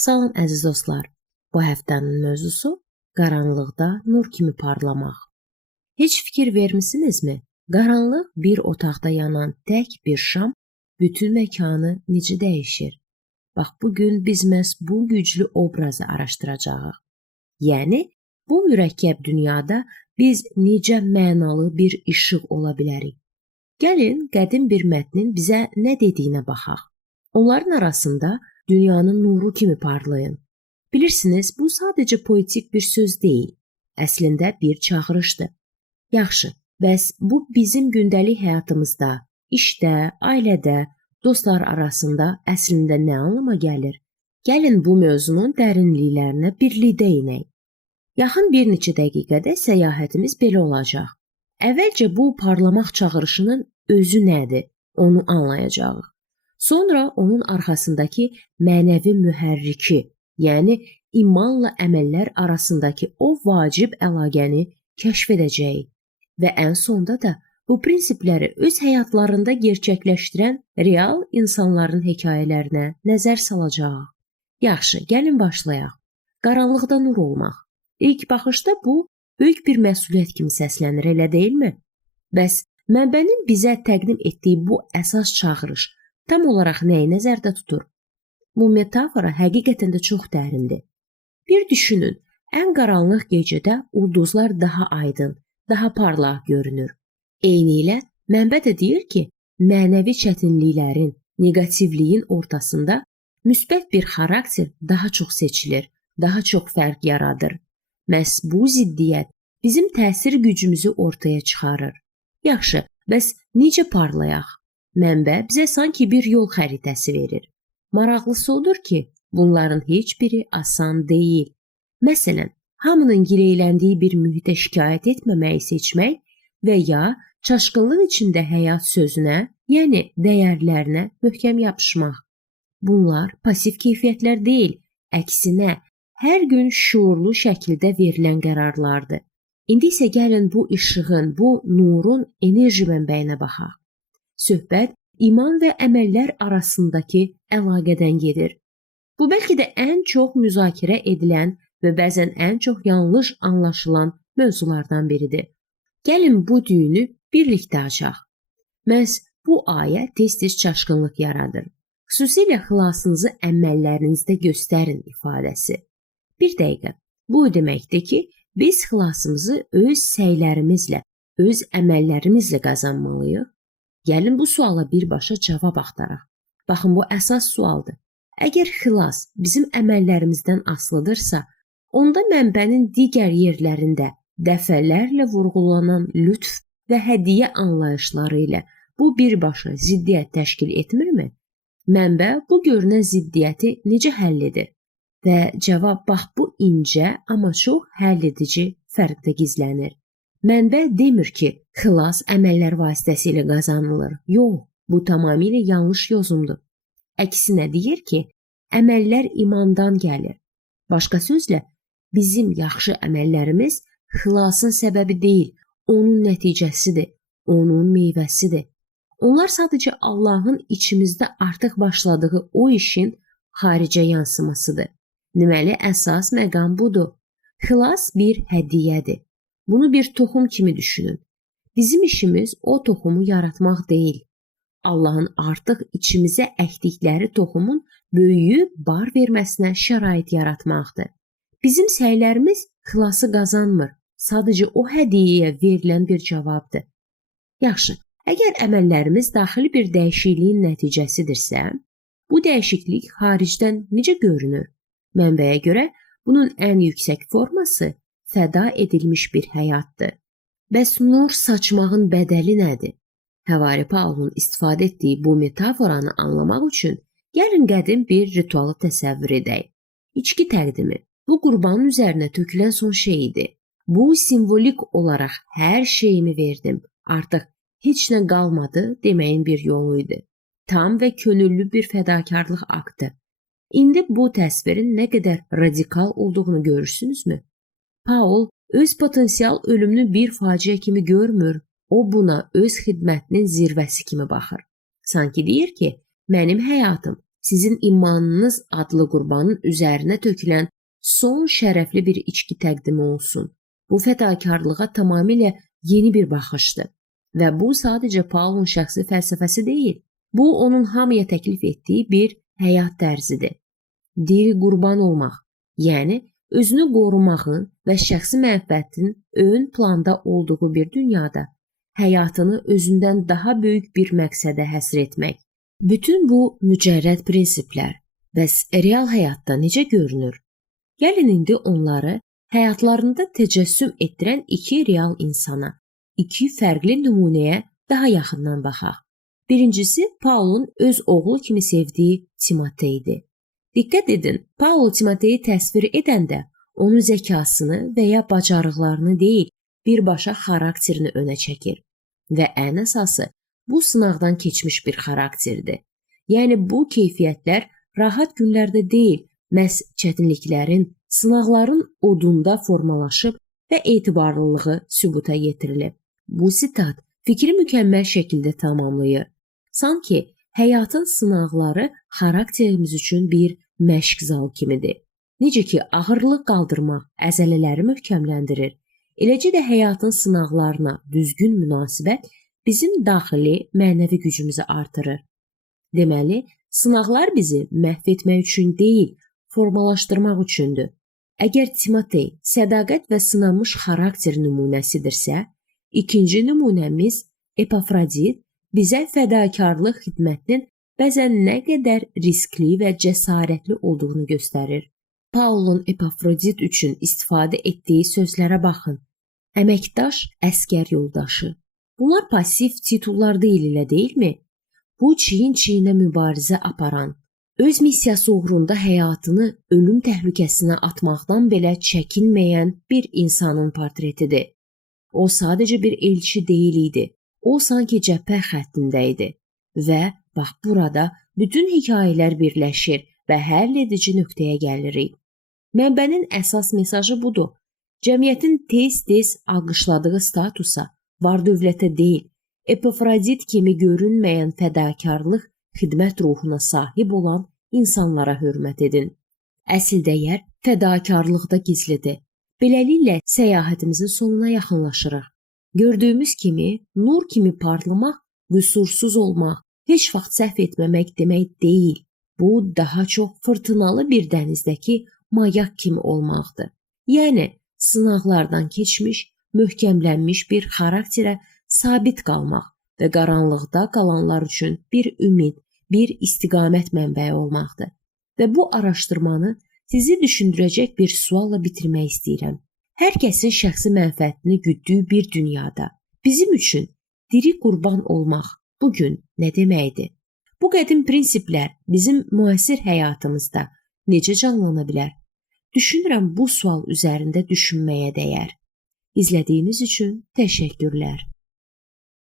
Salam əziz dostlar. Bu həftənin mövzusu qaranlıqda nur kimi parlamaq. Heç fikir vermisinizmi? Qaranlıq bir otaqda yanan tək bir şam bütün məkanı necə dəyişir? Bax, bugün biz məhz bu güclü obrazı araşdıracağıq. Yəni, bu mürəkkəb dünyada biz necə mənalı bir işıq ola bilərik? Gəlin, qədim bir mətnin bizə nə dediyinə baxaq. Onların arasında dünyanın nuru kimi parlayın. Bilirsiniz, bu sadəcə poetik bir söz deyil. Əslində bir çağırışdır. Yaxşı, bəs bu bizim gündəlik həyatımızda, işdə, ailədə, dostlar arasında əslində nə anlama gəlir? Gəlin bu mövzunun dərinliklərinə birlikdə inək. Yaxın bir neçə dəqiqədə səyahətimiz belə olacaq. Əvvəlcə bu parlamaq çağırışının özü nədir? Onu anlayacağıq. Sonra onun arxasındakı mənəvi mühərriki, yəni imanla əməllər arasındakı o vacib əlaqəni kəşf edəcəyik və ən sonda da bu prinsipləri öz həyatlarında gerçəkləşdirən real insanların hekayələrinə nəzər salacağıq. Yaxşı, gəlin başlayaq. Qaranlıqda nur olmaq. İlk baxışda bu böyük bir məsuliyyət kimi səslənir, elə deyilmi? Bəs mənbənin bizə təqdim etdiyi bu əsas çağırış tam olaraq nəyi nəzərdə tutur? Bu metafora həqiqətən də çox dərindir. Bir düşünün, ən qaranlıq gecədə ulduzlar daha aydın, daha parlaq görünür. Eynilə mənbə də deyir ki, mənəvi çətinliklərin, neqativliyin ortasında müsbət bir xarakter daha çox seçilir, daha çox fərq yaradır. Məhz bu ziddiyyət bizim təsir gücümüzü ortaya çıxarır. Yaxşı, bəs necə parlayaq? Mənbə bizə sanki bir yol xəritəsi verir. Maraqlısı odur ki, bunların heç biri asan deyil. Məsələn, hamının gileyləndiyi bir mühitə şikayət etməməyi seçmək və ya çaşqınlıq içində həyat sözünə, yəni dəyərlərinə möhkəm yapışmaq. Bunlar pasiv keyfiyyətlər deyil, əksinə hər gün şuurlu şəkildə verilən qərarlardır. İndi isə gəlin bu işığın, bu nurun enerji mənbəyinə baxaq. Söhbət iman və əməllər arasındakı əlaqədən gedir. Bu bəlkə də ən çox müzakirə edilən və bəzən ən çox yanlış anlaşılan mövzulardan biridir. Gəlin bu düyünü birlikdə açaq. Məhz bu ayə tez-tez çaşqınlıq yaradır. Xüsusilə xilasınızı əməllərinizdə göstərin ifadəsi. Bir dəqiqə, bu deməkdir ki, biz xilasımızı öz səylərimizlə, öz əməllərimizlə qazanmalıyıq. Gəlin bu suala birbaşa cavab axtaraq. Baxın, bu əsas sualdır. Əgər xilas bizim əməllərimizdən asılıdırsa, onda mənbənin digər yerlərində dəfələrlə vurğulanan lütf və hədiyyə anlayışları ilə bu birbaşa ziddiyyət təşkil etmirmi? Mənbə bu görünən ziddiyyəti necə həll edir? Və cavab bax bu incə, amma çox həll edici fərqdə gizlənir. Mənbə demir ki, xilas əməllər vasitəsilə qazanılır. Yox, bu tamamilə yanlış yozumdur. Əksinə deyir ki, əməllər imandan gəlir. Başqa sözlə, bizim yaxşı əməllərimiz xilasın səbəbi deyil, onun nəticəsidir, onun meyvəsidir. Onlar sadəcə Allahın içimizdə artıq başladığı o işin xaricə yansımasıdır. Deməli, əsas məqam budur. Xilas bir hədiyyədir. Bunu bir toxum kimi düşünün. Bizim işimiz o toxumu yaratmaq deyil. Allahın artıq içimizə əkdikləri toxumun böyüyüb bar verməsinə şərait yaratmaqdır. Bizim səylərimiz xilası qazanmır. Sadəcə o hədiyyəyə verilən bir cavabdır. Yaxşı, əgər əməllərimiz daxili bir dəyişikliyin nəticəsidirsə, bu dəyişiklik xaricdən necə görünür? Mənbəyə görə bunun ən yüksək forması fəda edilmiş bir həyatdır. Bəs nur saçmağın bədəli nədir? Həvari Paulun istifadə etdiyi bu metaforanı anlamaq üçün gəlin qədim bir ritualı təsəvvür edək. İçki təqdimi. Bu qurbanın üzərinə tökülən son şey idi. Bu simvolik olaraq hər şeyimi verdim, artıq heç nə qalmadı deməyin bir yolu idi. Tam və könüllü bir fədakarlıq aktı. İndi bu təsvirin nə qədər radikal olduğunu görürsünüzmü? Paul öz potensial ölümünü bir faciə kimi görmür, o buna öz xidmətinin zirvəsi kimi baxır. Sanki deyir ki, mənim həyatım sizin imanınız adlı qurbanın üzərinə tökülən son şərəfli bir içki təqdimi olsun. Bu fədakarlığa tamamilə yeni bir baxışdır. Və bu sadəcə Paulun şəxsi fəlsəfəsi deyil. Bu, onun hamıya təklif etdiyi bir həyat tərzidir. Diri qurban olmaq, yəni özünü qorumağın və şəxsi mənfəətin ön planda olduğu bir dünyada həyatını özündən daha böyük bir məqsədə həsr etmək. Bütün bu mücərrəd prinsiplər bəs real həyatda necə görünür? Gəlin indi onları həyatlarında təcəssüm etdirən iki real insana, iki fərqli nümunəyə daha yaxından baxaq. Birincisi, Paulun öz oğlu kimi sevdiyi Timoteydir. Diqqət edin, Paul Timoteyi təsvir edəndə onun zəkasını və ya bacarıqlarını deyil, birbaşa xarakterini önə çəkir. Və ən əsası, bu sınaqdan keçmiş bir xarakterdir. Yəni bu keyfiyyətlər rahat günlərdə deyil, məhz çətinliklərin, sınaqların odunda formalaşıb və etibarlılığı sübuta yetirilib. Bu sitat fikri mükəmməl şəkildə tamamlayır. Sanki həyatın sınaqları xarakterimiz üçün bir məşq zalı kimidir. Necə ki, ağırlıq qaldırmaq əzələləri möhkəmləndirir, eləcə də həyatın sınaqlarına düzgün münasibət bizim daxili mənəvi gücümüzü artırır. Deməli, sınaqlar bizi məhv etmək üçün deyil, formalaşdırmaq üçündür. Əgər Timotey sədaqət və sınanmış xarakter nümunəsidirsə, ikinci nümunəmiz Epafrodit bizə fədakarlıq xidmətinin bəzən nə qədər riskli və cəsarətli olduğunu göstərir. Paulun Epafrodit üçün istifadə etdiyi sözlərə baxın. Əməkdaş, əskər yoldaşı. Bunlar pasiv titullar deyil elə deyilmi? Bu çiyin-çiyinə mübarizə aparan, öz missiyası uğrunda həyatını ölüm təhlükəsinə atmaqdan belə çəkinməyən bir insanın portretidir. O sadəcə bir elçi deyil idi. O sanki cəbhə xəttində idi. Və bax burada bütün hekayələr birləşir və həll edici nöqtəyə gəlirik. Mənbənin əsas mesajı budur. Cəmiyyətin tez-tez alqışladığı statusa, var-dövlətə deyil, Epafrodit kimi görünməyən fədakarlıq, xidmət ruhuna sahib olan insanlara hörmət edin. Əsl dəyər fədakarlıqda gizlidir. Beləliklə səyahətimizin sonuna yaxınlaşırıq. Gördüyümüz kimi, nur kimi parlamaq, qüsursuz olmaq, heç vaxt səhv etməmək demək deyil. Bu, daha çox fırtınalı bir dənizdəki mayak kimi olmaqdır. Yəni, sınaqlardan keçmiş, möhkəmlənmiş bir xarakterə sabit qalmaq və qaranlıqda qalanlar üçün bir ümid, bir istiqamət mənbəyi olmaqdır. Və bu araşdırmanı sizi düşündürəcək bir sualla bitirmək istəyirəm. Hər kəsin şəxsi mənfəətini güddüyü bir dünyada bizim üçün diri qurban olmaq bugün nə deməkdir? Bu qədim prinsiplər bizim müasir həyatımızda necə canlana bilər? Düşünürəm bu sual üzərində düşünməyə dəyər. İzlədiyiniz üçün təşəkkürlər.